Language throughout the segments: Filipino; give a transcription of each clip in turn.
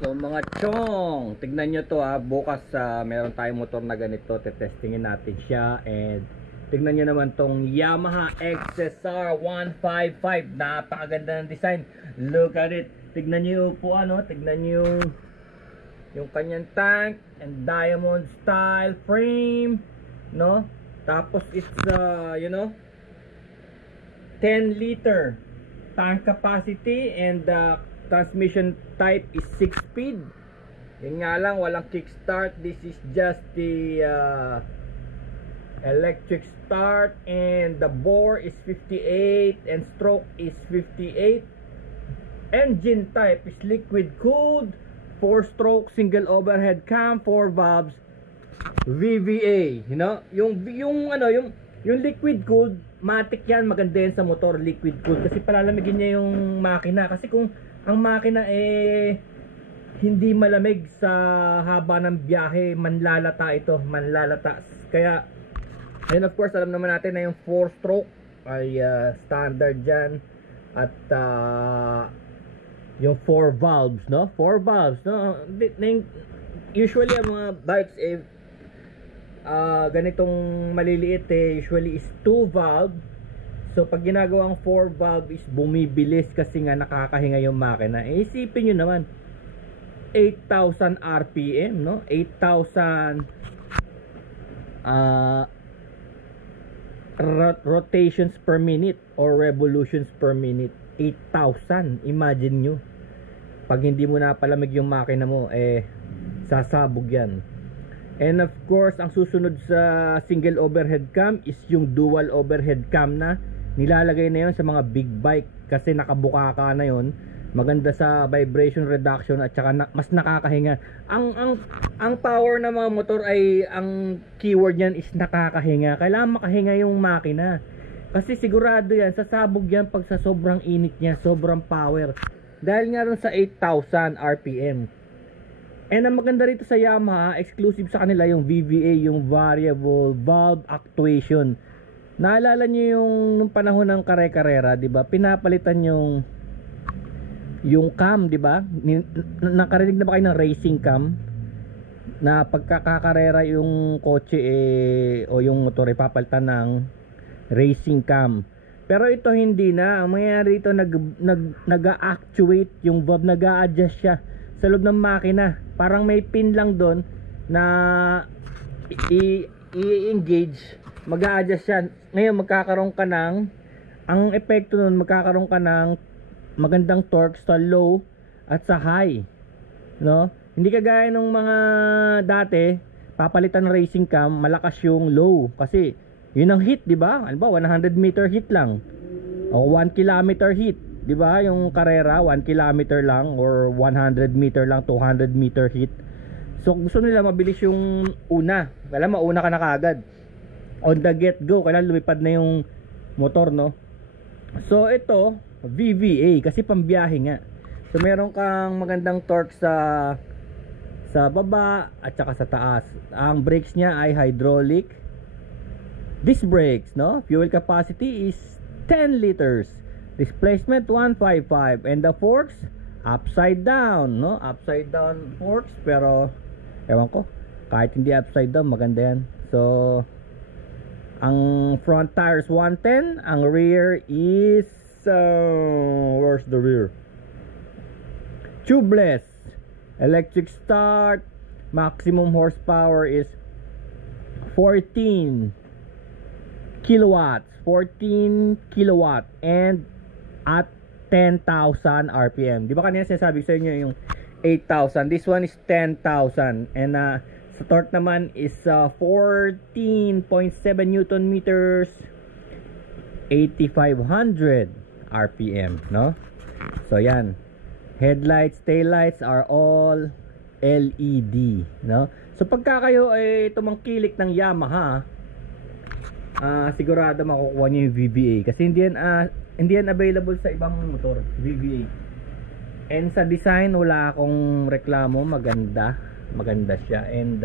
So mga chong, tignan nyo to ha. Bukas meron tayong motor na ganito. Tetestingin natin siya. And tignan nyo naman tong Yamaha XSR 155. Napakaganda ng design. Look at it. Tignan nyo yung upuan, no? Tignan nyo yung kanyang tank and diamond style frame, no? Tapos it's you know, 10 liter tank capacity, and transmission type is 6 speed. Yun nga lang, walang kickstart. This is just the electric start, and the bore is 58 and stroke is 58. Engine type is liquid cooled, 4-stroke single overhead cam, 4 valves, VVA. You know, yung liquid cooled, matic yan, maganda yan sa motor, liquid cooled, kasi palalamigin niya yung makina. Kasi kung ang makina hindi malamig sa haba ng biyahe, manlalata ito, manlalata. Kaya, and of course, alam naman natin na yung 4-stroke ay standard dyan. At yung 4 valves, no? 4 valves, no? Usually, ang mga bikes, ganitong maliliit, usually is 2 valve. So pag ginagawang 4 valve is bumibilis kasi nga nakakahinga yung makina. Isipin nyo naman, 8,000 RPM, no? 8,000 rotations per minute or revolutions per minute. 8,000, imagine nyo. Pag hindi mo napalamig yung makina mo, sasabog yan. And of course, ang susunod sa single overhead cam is yung dual overhead cam na nilalagay na yon sa mga big bike, kasi nakabuka ka na yon. Maganda sa vibration reduction at saka mas nakakahinga. Ang power ng mga motor ay, ang keyword niyan is nakakahinga. Kailangan makahinga yung makina, kasi sigurado yan, sasabog yan pag sa sobrang init niya, sobrang power, dahil nga rin sa 8,000 RPM. And ang maganda rito sa Yamaha, exclusive sa kanila yung VVA, yung variable valve actuation. Naalala nyo yung nung panahon ng kare-karera, di ba? Pinapalitan yung cam, di ba? Nakarinig na ba kayo ng racing cam? Na pagkakakarera yung kotse o yung motor, papalitan ng racing cam. Pero ito hindi na. Ang mangyayari ito, nag-actuate yung valve, nag-a-adjust siya sa loob ng makina. Parang may pin lang doon na i-engage, mag-a-adjust siya. Ngayon magkakaroon ka ng, ang epekto nun, magkakaroon ka ng magandang torque sa low at sa high, no? Hindi kagaya nung mga dati, papalitan ng racing cam, malakas yung low kasi yun ang hit, di ba? Ano ba, 100 meter hit lang o 1 kilometer hit, di ba? Yung karera 1 kilometer lang or 100 meter lang, 200 meter hit. So gusto nila mabilis yung una, alam, mauna ka na kaagad on the get go, kailangan lumipad na yung motor, no? So ito VVA kasi pambiyahe nga. So meron kang magandang torque sa baba at saka sa taas. Ang brakes niya ay hydraulic disc brakes, no? Fuel capacity is 10 liters. Displacement 155, and the forks upside down, no? Upside down forks, pero ewan ko, kahit hindi upside down maganda yan. So ang front tires 110, ang rear is where's the rear? Tubeless, electric start, maximum horsepower is 14 kilowatts, 14 kilowatt, and at 10,000 RPM. Di ba kanina sinasabi sa inyo yung 8,000? This one is 10,000, and sa torque naman is 14.7 Newton meters, 8,500 RPM, no? So yan, headlights, taillights are all LED, no? So pagka kayo ay tumangkilik ng Yamaha, sigurado makukuha nyo yung VVA, kasi hindi yan available sa ibang motor, VVA. And sa design, wala akong reklamo, maganda siya. And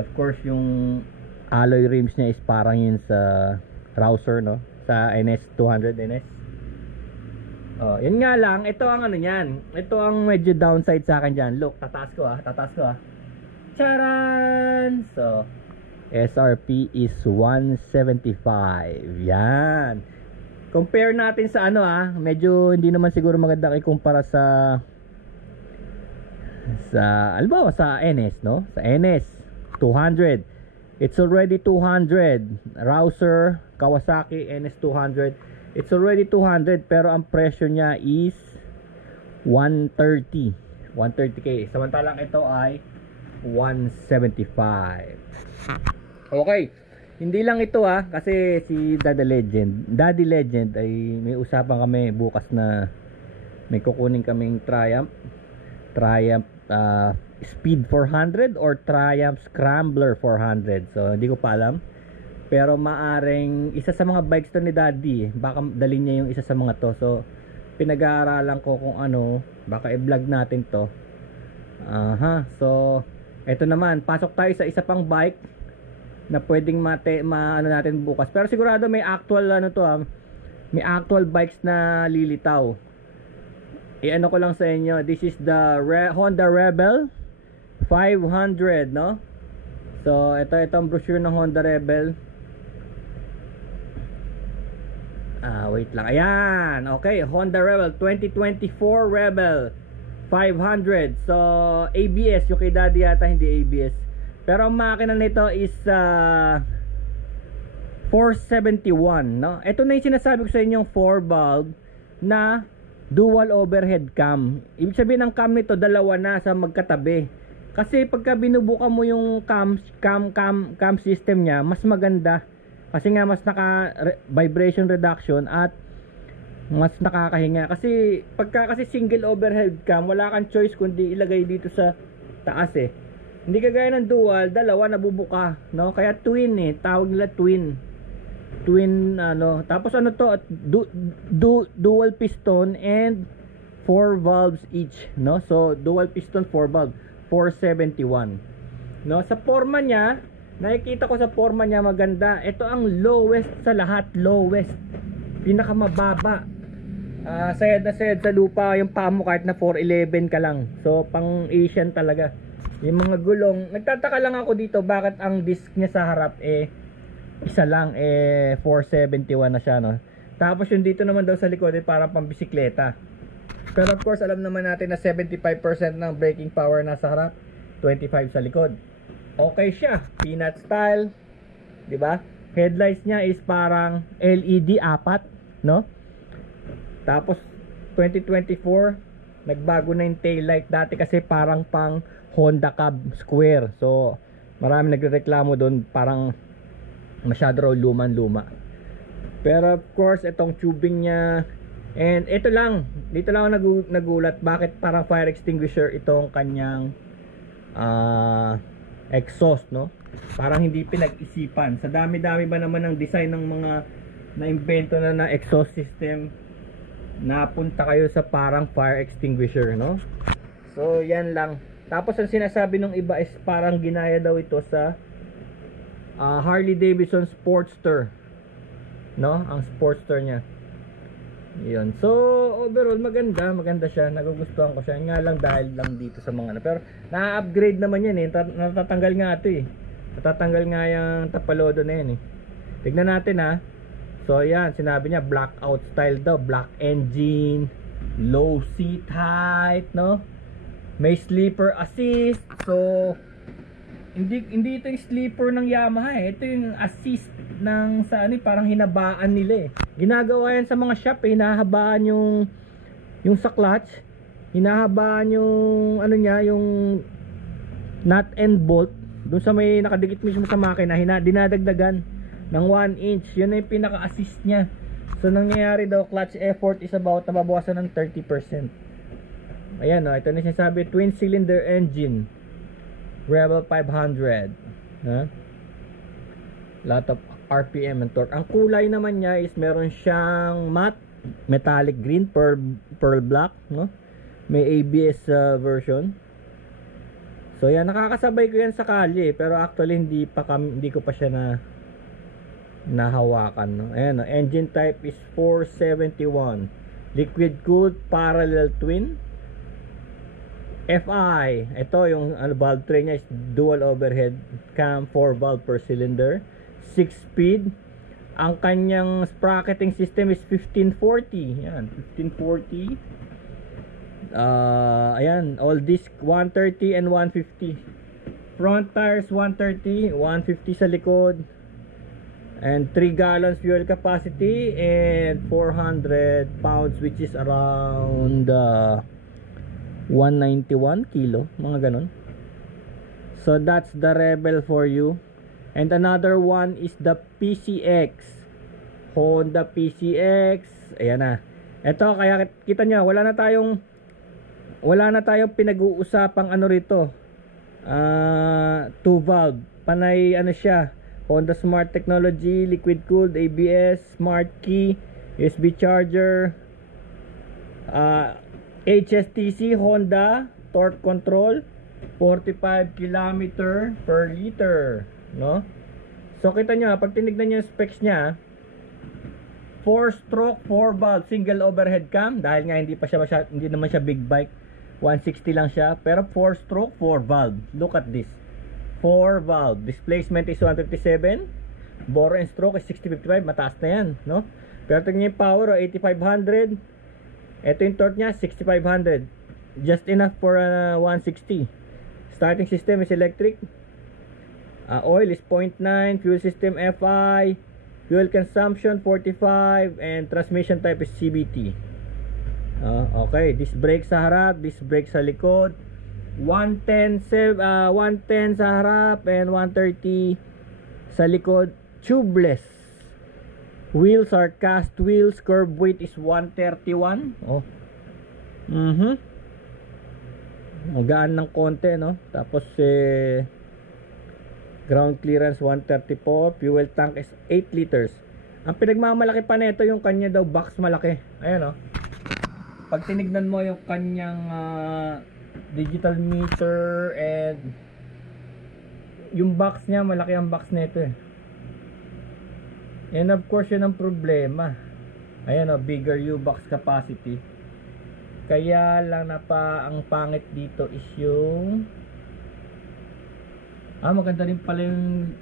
of course yung alloy rims niya is parang yun sa Rouser, no? Sa NS 200 NS. Oh, yun nga lang, ito ang ano niyan. Ito ang medyo downside sa akin diyan. Look, tataas ko ah. Charan! So, SRP is 175. Yan. Compare natin sa ano medyo hindi naman siguro maganda ikumpara sa halimbawa sa NS, no? Sa NS 200. It's already 200. Rouser Kawasaki NS 200. It's already 200 pero ang presyo niya is 130. 130k. Samantalang ito ay 175. Okay. Hindi lang ito kasi si Daddy Legend ay may usapan kami bukas na may kukunin kaming Triumph Speed 400 or Triumph Scrambler 400. So hindi ko pa alam. Pero maaring isa sa mga bikes to ni Daddy. Baka dalhin niya yung isa sa mga to. So pinag-aaralan ko kung ano, baka i-vlog natin to. So eto naman, pasok tayo sa isa pang bike na pwedeng ano natin bukas. Pero sigurado may actual may actual bikes na lilitaw. I-ano ko lang sa inyo, this is the Honda Rebel 500, no? So ito ang brochure ng Honda Rebel. Wait lang. Ayan. Okay, Honda Rebel 2024 Rebel 500. So ABS, yung kay Daddy yata hindi ABS. Pero ang makina nito is 471, no? Ito na yung sinasabi ko sa inyong 4 valve na dual overhead cam. Ibig sabihin ng cam nito dalawa na sa magkatabi. Kasi pagka binubuka mo yung cam system niya, mas maganda. Kasi nga mas vibration reduction at mas nakakahinga. Kasi pagka single overhead cam, wala kang choice kundi ilagay dito sa taas eh. Hindi kagaya ng dual, dalawa nabubuka, no? Kaya twin tawag nila twin. Tapos ano to, dual piston and 4 valves each, no? So dual piston 4 valve 471, no? Sa forma niya, nakikita ko sa forma niya maganda. Ito ang lowest sa lahat, pinakamababa. Sayad sa lupa yung paa mo kahit na 411 ka lang. So pang Asian talaga. Yung mga gulong, nagtataka lang ako dito bakit ang disc niya sa harap isa lang 471 na siya, no? Tapos yung dito naman daw sa likod parang pambisikleta. Pero of course alam naman natin na 75% ng braking power nasa harap, 25 sa likod. Okay siya, peanut style, 'di ba? Headlights niya is parang LED 4, no? Tapos 2024 nagbago na yung taillight. Dati kasi parang pang Honda Cab Square. So marami nagrereklamo doon, parang masyado raw luma. Pero of course itong tubing niya, and dito lang ako nagulat bakit parang fire extinguisher itong kanyang exhaust, no? Parang hindi pinag-isipan. Sa dami-dami ba naman ng design ng mga na-invento na exhaust system, napunta kayo sa parang fire extinguisher, no? So yan lang. Tapos ang sinasabi ng iba is parang ginaya daw ito sa Harley Davidson Sportster, no? Ang Sportster niya. Yun. So overall maganda siya. Nagugustuhan ko siya. Nga lang dahil lang dito sa mga pero na-upgrade naman yan natatanggal nga ito natatanggal nga yung tapalodo na yan Tignan natin So yan, sinabi niya blackout style daw, black engine, low seat height, no? May sleeper assist. So hindi ito yung sleeper ng Yamaha ito yung assist ng sa parang hinabaan nila ginagawa yan sa mga shop hinahabaan yung sa clutch, hinahabaan yung niya, yung nut and bolt dun sa may nakadikit mismo sa makina, dinadagdagan ng 1 inch. Yun na yung pinaka assist nya. So nangyayari daw clutch effort is about nababawasan ng 30%. Ayan ito na sinasabi, twin cylinder engine Rebel 500, lot of RPM and torque. Ang kulay naman niya is meron siyang matte metallic green, pearl black, no? May ABS version. So yan, nakakasabay ko yan sa kalye, pero actually hindi ko pa siya nahawakan, no? Ayan, engine type is 471. liquid cooled parallel twin. FI, ito yung valve tray niya is dual overhead cam, 4 valve per cylinder, 6 speed. Ang kanyang spracketing system is 1540. Yan, 1540. Ayan, all disc 130 and 150. Front tires 130, 150 sa likod. And 3 gallons fuel capacity and 400 pounds, which is around 191 kilo, mga ganon. So that's the Rebel for you. And another one is the PCX, Honda PCX. Ayan na. Ito, kaya kita nyo, wala na tayong pinag-uusapang ano rito. 2 valve, panay ano siya, Honda Smart Technology, liquid cooled, ABS, Smart Key, USB charger, HSTC Honda torque control, 45 km per liter, no? So kita nyo, pag tinignan nyo yung specs nya, 4 stroke 4 valve single overhead cam, dahil nga hindi naman siya big bike, 160 lang siya, pero 4 stroke 4 valve. Look at this, 4 valve, displacement is 157, bore and stroke is 6055, mataas na yan, no? Pero tingnan yung power, 8500. Ito yung torque nya, 6500, just enough for 160. Starting system is electric. Oil is 0.9, fuel system FI, fuel consumption 45, and transmission type is CVT. Okay, disc brake sa harap, disc brake sa likod, 110 sa harap and 130 sa likod, tubeless. Wheels are cast wheels, curb weight is 131. Magaan ng konti, no? Tapos ground clearance 134, fuel tank is 8 liters. Ang pinagmamalaki pa nito yung kanya daw box malaki. Ayan, oh. Pag tinignan mo yung kanyang digital meter and yung box niya, malaki ang box nito eh. And of course yun ang problema. Ayan, oh, bigger U-box capacity. Kaya lang ang pangit dito is yung maganda rin pala yung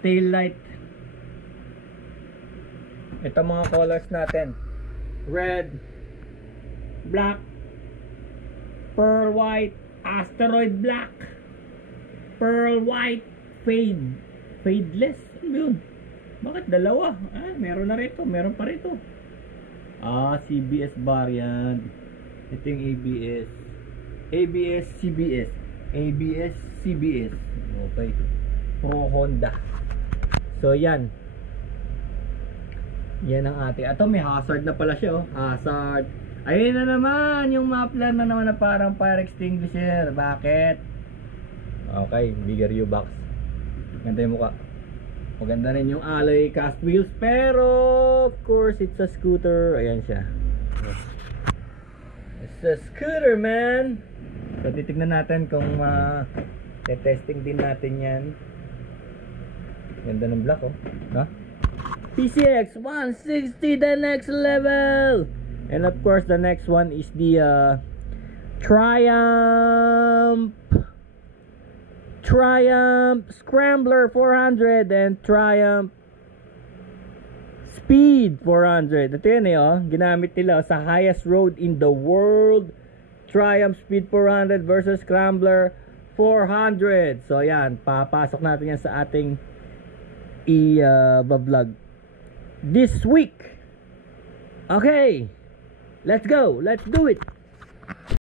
tail light. Ito mga colors natin, red, black, pearl white, asteroid black, pearl white, fadeless. Ano yun? Bakit dalawa? Meron na rito, meron pa rito. CBS variant. Ito yung ABS, CBS. ABS, CBS. Okay. Pro Honda. So yan. Yan ang ating. Ito may hazard na pala siya, oh. Hazard. Ayun na naman, yung muffler na naman na parang fire extinguisher. Bakit? Okay, bigger U-box. Ganda yung mukha. Maganda rin yung alloy cast wheels, pero of course it's a scooter. Ayan siya. It's a scooter, man. So titignan natin kung testing din natin yan. Ganda ng black, oh. No? PCX 160, the next level. And of course the next one is the Triumph Scrambler 400 and Triumph Speed 400. Ito yan oh. Ginamit nila sa highest road in the world. Triumph Speed 400 versus Scrambler 400. So yan, papasok natin yan sa ating i-vlog this week. Okay, let's go, let's do it.